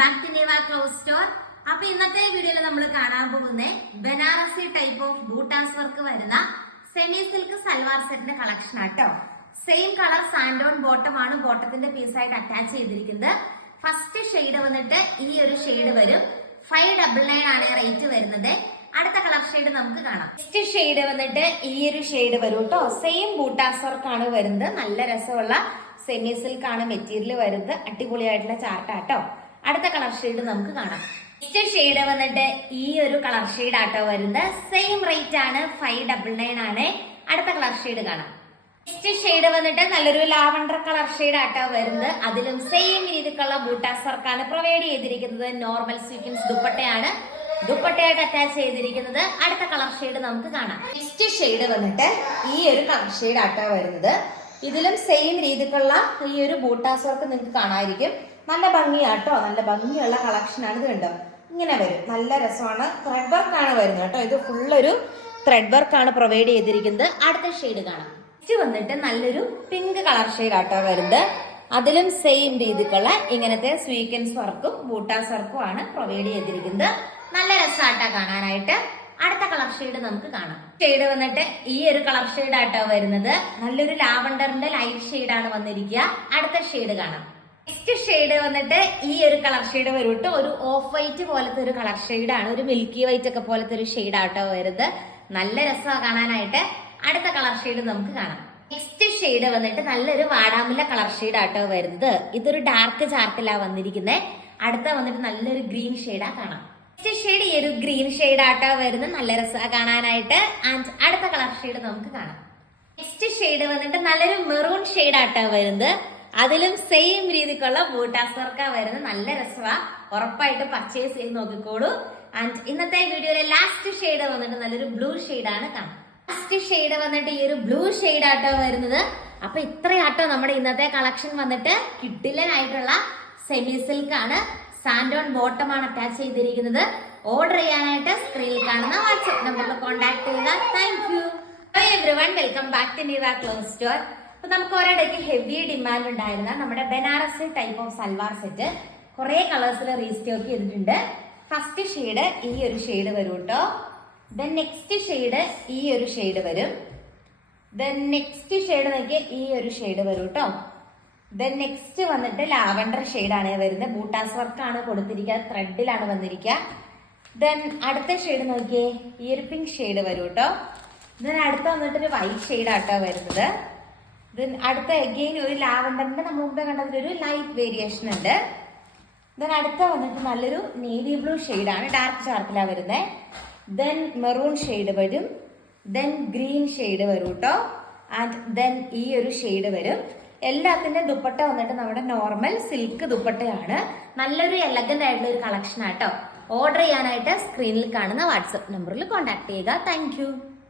Back to close store അപ്പൊ ഇന്നത്തെ വീഡിയോയിൽ നമ്മൾ കാണാൻ പോകുന്ന Banarasi type of buttas work വരുന്ന സെമി സിൽക്ക് സൽവാർ സെറ്റിന്റെ കളക്ഷൻ ആട്ടോ. സെയിം കളർ സാൻഡോൺ ബോട്ടം ആണ് ബോട്ടത്തിന്റെ പീസ് ആയിട്ട് അറ്റാച്ച് ചെയ്തിരിക്കുന്നത്. ഫസ്റ്റ് ഷെയ്ഡ് വന്നിട്ട് ഈ ഒരു ഷെയ്ഡ് വരും. ഫൈവ് ഡബിൾ നയൻ ആണ് റേറ്റ് വരുന്നത്. അടുത്ത കളർ ഷെയ്ഡ് നമുക്ക് കാണാം. നെക്സ്റ്റ് ഷെയ്ഡ് വന്നിട്ട് ഈ ഒരു ഷെയ്ഡ് വരും കേട്ടോ സെയിം ബൂട്ടാസ് വർക്ക് ആണ് വരുന്നത്. നല്ല രസമുള്ള സെമി സിൽക്ക് ആണ് മെറ്റീരിയൽ വരുന്നത്. അടിപൊളിയായിട്ടുള്ള ചാർട്ടാട്ടോ അടുത്ത കളർ ഷെയ്ഡ് നമുക്ക് കാണാം. നെക്സ്റ്റ് ഷെയ്ഡ് വന്നിട്ട് ഈ ഒരു കളർ ഷെയ്ഡ് ആട്ടോ വരുന്നത്. സെയിം റേറ്റ് ആണ് ഫൈവ് ഡബിൾ നയൻ ആണ്. അടുത്ത കളർ ഷെയ്ഡ് കാണാം. നെക്സ്റ്റ് ഷെയ്ഡ് വന്നിട്ട് നല്ലൊരു ലാവണ്ടർ കളർ ഷെയ്ഡ് ആട്ടോ വരുന്നത്. അതിലും സെയിം രീതിക്കുള്ള ബൂട്ടാസ് വർക്കാണ് പ്രൊവൈഡ് ചെയ്തിരിക്കുന്നത്. നോർമൽ സ്വീക്കിൻസ് ദുപ്പട്ടയാണ്. ദുപ്പട്ടയായിട്ട് അറ്റാച്ച് ചെയ്തിരിക്കുന്നത്. അടുത്ത കളർ ഷെയ്ഡ് നമുക്ക് കാണാം. നെക്സ്റ്റ് ഷെയ്ഡ് വന്നിട്ട് ഈ ഒരു കളർ ഷെയ്ഡ് ആട്ടോ വരുന്നത്. ഇതിലും സെയിം രീതിക്കുള്ള ഈ ഒരു ബൂട്ടാസ് വർക്ക് നിങ്ങൾക്ക് കാണാതിരിക്കും. നല്ല ഭംഗിയാട്ടോ നല്ല ഭംഗിയുള്ള കളക്ഷൻ ആണ് ഇത് കണ്ടോ? ഇങ്ങനെ വരും. നല്ല രസമാണ്. ത്രെഡ് വർക്കാണ് വരുന്നത് കേട്ടോ. ഇത് ഫുൾ ഒരു ത്രെഡ് വർക്കാണ് പ്രൊവൈഡ് ചെയ്തിരിക്കുന്നത്. അടുത്ത ഷെയ്ഡ് കാണാം. നെക്സ്റ്റ് വന്നിട്ട് നല്ലൊരു പിങ്ക് കളർ ഷെയ്ഡ് ആട്ടോ വരുന്നത്. അതിലും സെയിം രീതിക്കുള്ള ഇങ്ങനത്തെ സ്വീക്കൻസ് വർക്കും ബൂട്ടാസ് വർക്കും ആണ് പ്രൊവൈഡ് ചെയ്തിരിക്കുന്നത്. നല്ല രസമായിട്ടാ കാണാനായിട്ട്. അടുത്ത കളർ ഷെയ്ഡ് നമുക്ക് കാണാം. ഷെയ്ഡ് വന്നിട്ട് ഈ ഒരു കളർ ഷെയ്ഡ് ആട്ടോ വരുന്നത്. നല്ലൊരു ലാവണ്ടറിന്റെ ലൈറ്റ് ഷെയ്ഡ് ആണ് വന്നിരിക്കുക. അടുത്ത ഷെയ്ഡ് കാണാം. നെക്സ്റ്റ് ഷെയ്ഡ് വന്നിട്ട് ഈ ഒരു കളർ ഷെയ്ഡ് വരും കേട്ടോ ഒരു ഓഫ് വൈറ്റ് പോലത്തെ ഒരു കളർ ഷെയ്ഡ് ആണ് ഒരു മിൽക്കി വൈറ്റ് ഒക്കെ പോലത്തെ ഒരു ഷെയ്ഡ് ആട്ടോ വരുന്നത്. നല്ല രസമാണ് കാണാനായിട്ട്. അടുത്ത കളർ ഷെയ്ഡ് നമുക്ക് കാണാം. നെക്സ്റ്റ് ഷെയ്ഡ് വന്നിട്ട് നല്ലൊരു വാടാമുല്ല കളർ ഷെയ്ഡ് ആട്ടോ വരുന്നത്. ഇതൊരു ഡാർക്ക് ചാർട്ടിലാ വന്നിരിക്കുന്നത് അടുത്ത വന്നിട്ട് നല്ലൊരു ഗ്രീൻ ഷെയ്ഡാ കാണാം. നെക്സ്റ്റ് ഷെയ്ഡ് ഈ ഒരു ഗ്രീൻ ഷെയ്ഡ് ആട്ടോ വരുന്നത്. നല്ല രസമാണ് കാണാനായിട്ട്. ആൻഡ് അടുത്ത കളർ ഷെയ്ഡ് നമുക്ക് കാണാം. നെക്സ്റ്റ് ഷെയ്ഡ് വന്നിട്ട് നല്ലൊരു മെറൂൺ ഷെയ്ഡ് ആട്ടോ വരുന്നത്. അതിലും സെയിം രീതിക്കുള്ള ബൂട്ടാസ് വർക്കാ വരുന്നത് നല്ല രസമാ. ഉറപ്പായിട്ട് പർച്ചേസ് ചെയ്ത് നോക്കിക്കോളൂ. ആൻഡ് ഇന്നത്തെ വീഡിയോയിലെ ലാസ്റ്റ് ഷെയ്ഡ് വന്നിട്ട് നല്ലൊരു ബ്ലൂ ആണ് കാണാം. ലാസ്റ്റ് ഷെയ്ഡ് വന്നിട്ട് ഈ ഒരു ബ്ലൂ ഷെയ്ഡ് ആട്ടോ വരുന്നത്. അപ്പൊ ഇത്രയാട്ടോ നമ്മുടെ ഇന്നത്തെ കളക്ഷൻ വന്നിട്ട് കിഡിലനായിട്ടുള്ള സെമി സിൽക്ക് ആണ്. സാൻഡോൺ ബോട്ടം ആണ് അറ്റാച്ച് ചെയ്തിരിക്കുന്നത്. ഓർഡർ ചെയ്യാനായിട്ട് സ്ക്രീനിൽ കാണുന്ന വാട്സ്ആപ്പ് നമ്പറിൽ കോൺടാക്ട് ചെയ്യുക. Thank you everyone welcome back to Niva clothes store അപ്പൊ നമുക്ക് ഒരിടയ്ക്ക് ഹെവി ഡിമാൻഡ് ഉണ്ടായിരുന്ന നമ്മുടെ Banaras type of salwar set കുറെ കളേഴ്സിൽ റീസ്റ്റോക്ക് ചെയ്തിട്ടുണ്ട്. ഫസ്റ്റ് ഷെയ്ഡ് ഈ ഒരു ഷെയ്ഡ് വരും കേട്ടോ ദെൻ നെക്സ്റ്റ് ഷെയ്ഡ് ഈ ഒരു ഷെയ്ഡ് വരും. ദെൻ നെക്സ്റ്റ് ഷെയ്ഡ് നോക്കിയ ഈ ഒരു ഷെയ്ഡ് വരും കേട്ടോ ദെൻ നെക്സ്റ്റ് വന്നിട്ട് ലാവണ്ടർ ആണ് വരുന്നത്. ബൂട്ടാസ് വർക്കാണ് കൊടുത്തിരിക്കുക. ത്രെഡിലാണ് വന്നിരിക്കുക. ദെൻ അടുത്ത ഷെയ്ഡ് നോക്കിയേ ഈ ഒരു പിങ്ക് ഷെയ്ഡ് വരും കേട്ടോ ദെൻ അടുത്ത വന്നിട്ട് ഒരു വൈറ്റ് ഷെയ്ഡ് ആട്ടോ വരുന്നത്. അടുത്ത എഗെയിൻ ഒരു ലാവണ്ടറിന്റെ നമ്മൾ മുമ്പേ കണ്ടതിൽ ഒരു ലൈറ്റ് വേരിയേഷൻ ഉണ്ട്. ദെൻ അടുത്ത വന്നിട്ട് നല്ലൊരു നേവി ബ്ലൂ ആണ് ഡാർക്ക് ചാർക്കിലാണ് വരുന്നത് ദെൻ മെറൂൺ ഷെയ്ഡ് വരും. ദെൻ ഗ്രീൻ ഷെയ്ഡ് വരും കേട്ടോ ആൻഡ് ദെൻ ഈ ഒരു ഷെയ്ഡ് വരും. എല്ലാത്തിന്റെ ദുപ്പട്ട വന്നിട്ട് നമ്മുടെ നോർമൽ സിൽക്ക് ദുപ്പട്ടയാണ്. നല്ലൊരു എലഗന്റ് ആയിട്ടുള്ള ഒരു കളക്ഷൻ ആട്ടോ ഓർഡർ ചെയ്യാനായിട്ട് സ്ക്രീനിൽ കാണുന്ന വാട്സപ്പ് നമ്പറിൽ കോൺടാക്ട് ചെയ്യുക. താങ്ക്